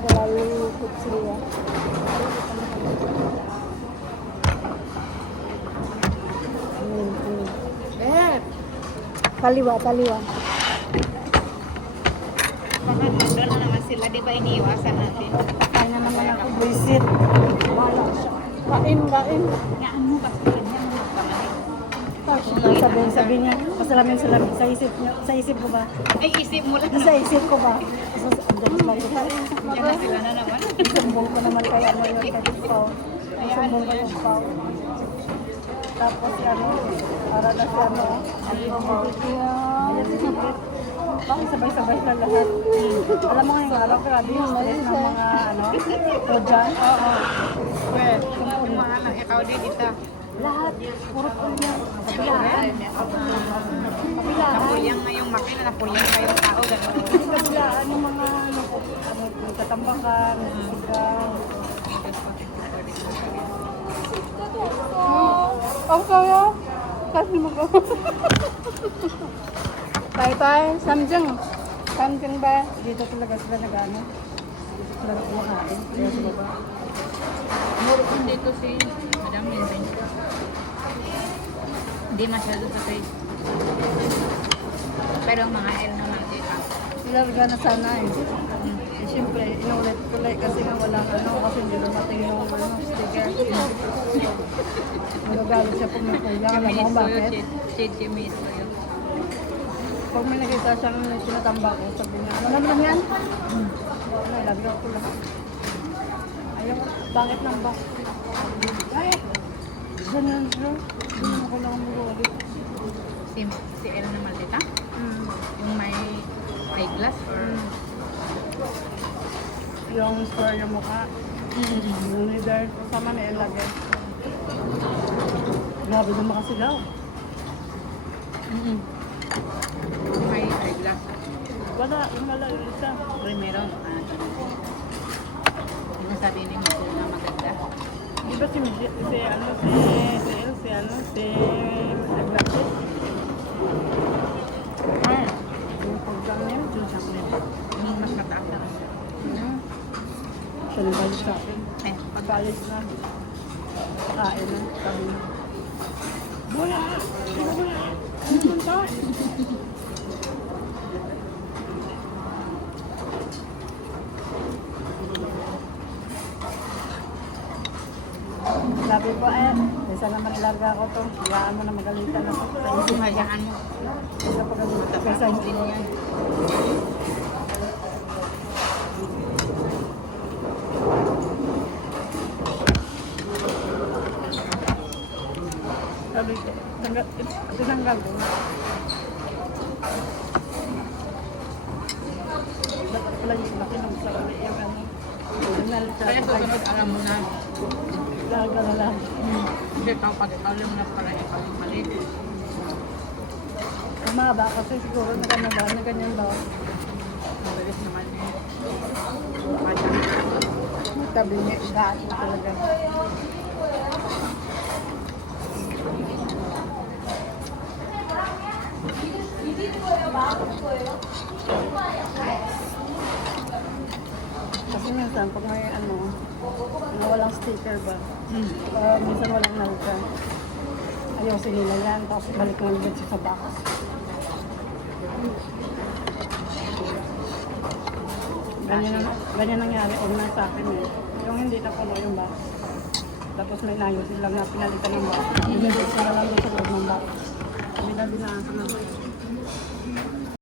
terlalu kecil ya. Ini. Taliwa. Baka nandun na naman sila, di ba iniiwasan natin? Kaya naman ako visit. Wala siya. Kain. Yan mo kasi ganyan mo Sabi niya, pasalamin sa isip ko ba? Ay, isip mo lang. Sa isip ko ba? Andun ba ito? Yan na sila na naman. Sumbong ko naman kay ano yun, kay Pao. Sumbong ko yung Pao. Tapos para na si ano, bakit sabay-sabay na lahat? Alam mo ngayong araw, grabe yung stress ng mga Trojan. Oo. Well, yung mga anak, ikaw din ita. Lahat, puro pulya. Kabilaan. Napulyang nga yung makina, napulyang nga yung tao. Ganun. Kabilaan yung mga katambakan, sigaw. Ang saya. Kasi Tay, Samjang ba? Dito talaga sila nag-ano? Dito sila kumakain. Kaya sila ba? Muro kung dito si Madam Lindsay. Hindi masyado sa taste. Pero ang mga air naman dito. Ilarga na sana eh. Siyempre, inulit ko lang kasi nga walang kasi hindi dumating yung sticker. Magagalit siya pag may kuya. Alam mo kung bakit? Chichimis ko yun. Pag may nakita siyang sinatamba ko, sabi niya, ano naman yan? Ilagay ko lang. Ayaw, bakit ng box? Ay! Ganyan siya. Ganyan ako lang ulit. Si El na maldita? Yung may eyeglass or... Yung square yung mukha. Yung leader. Kasama ni El lagi. Grabe naman kasi daw. May eyeglass. Wala yung isa. Primero, yung sabi ni Miso na maganda. Di ba si Aglasit? Yung program niya, yung chocolate. Yung mas mataas na lang. Siya nabalik sa akin. Pag Pagalit na. Kain na. Sabi na. Boya! Ano punta? Sabi ko isa naman ilarga ko to. Hayaan mo na magalitan na sa isip. hayaan mo. Kaysa pagalitan. Kaysa hindi niya. Sabi ko, tinanggal ko na. Dapat pala yung laki ng sa uli yung Kaya susunod, alam mo na. Laga na lang. Hindi ikaw, pag ikaw lang na pala, ikaw yung mali. Umaba kasi siguro na ganyan daw. Mabilis naman eh. Tabi niya, gaan na talaga. Kasi minsan, pag may walang sticker ba, minsan walang nalika. Ayusin nila yan, tapos balik na ulit siya sa box. Ganyan nangyari una sa akin eh. Yung hindi na puno yung box. Tapos may nayusin lang na pinalitan ng box. Hindi sila lang doon sa loob ng box. Binabi na ako na.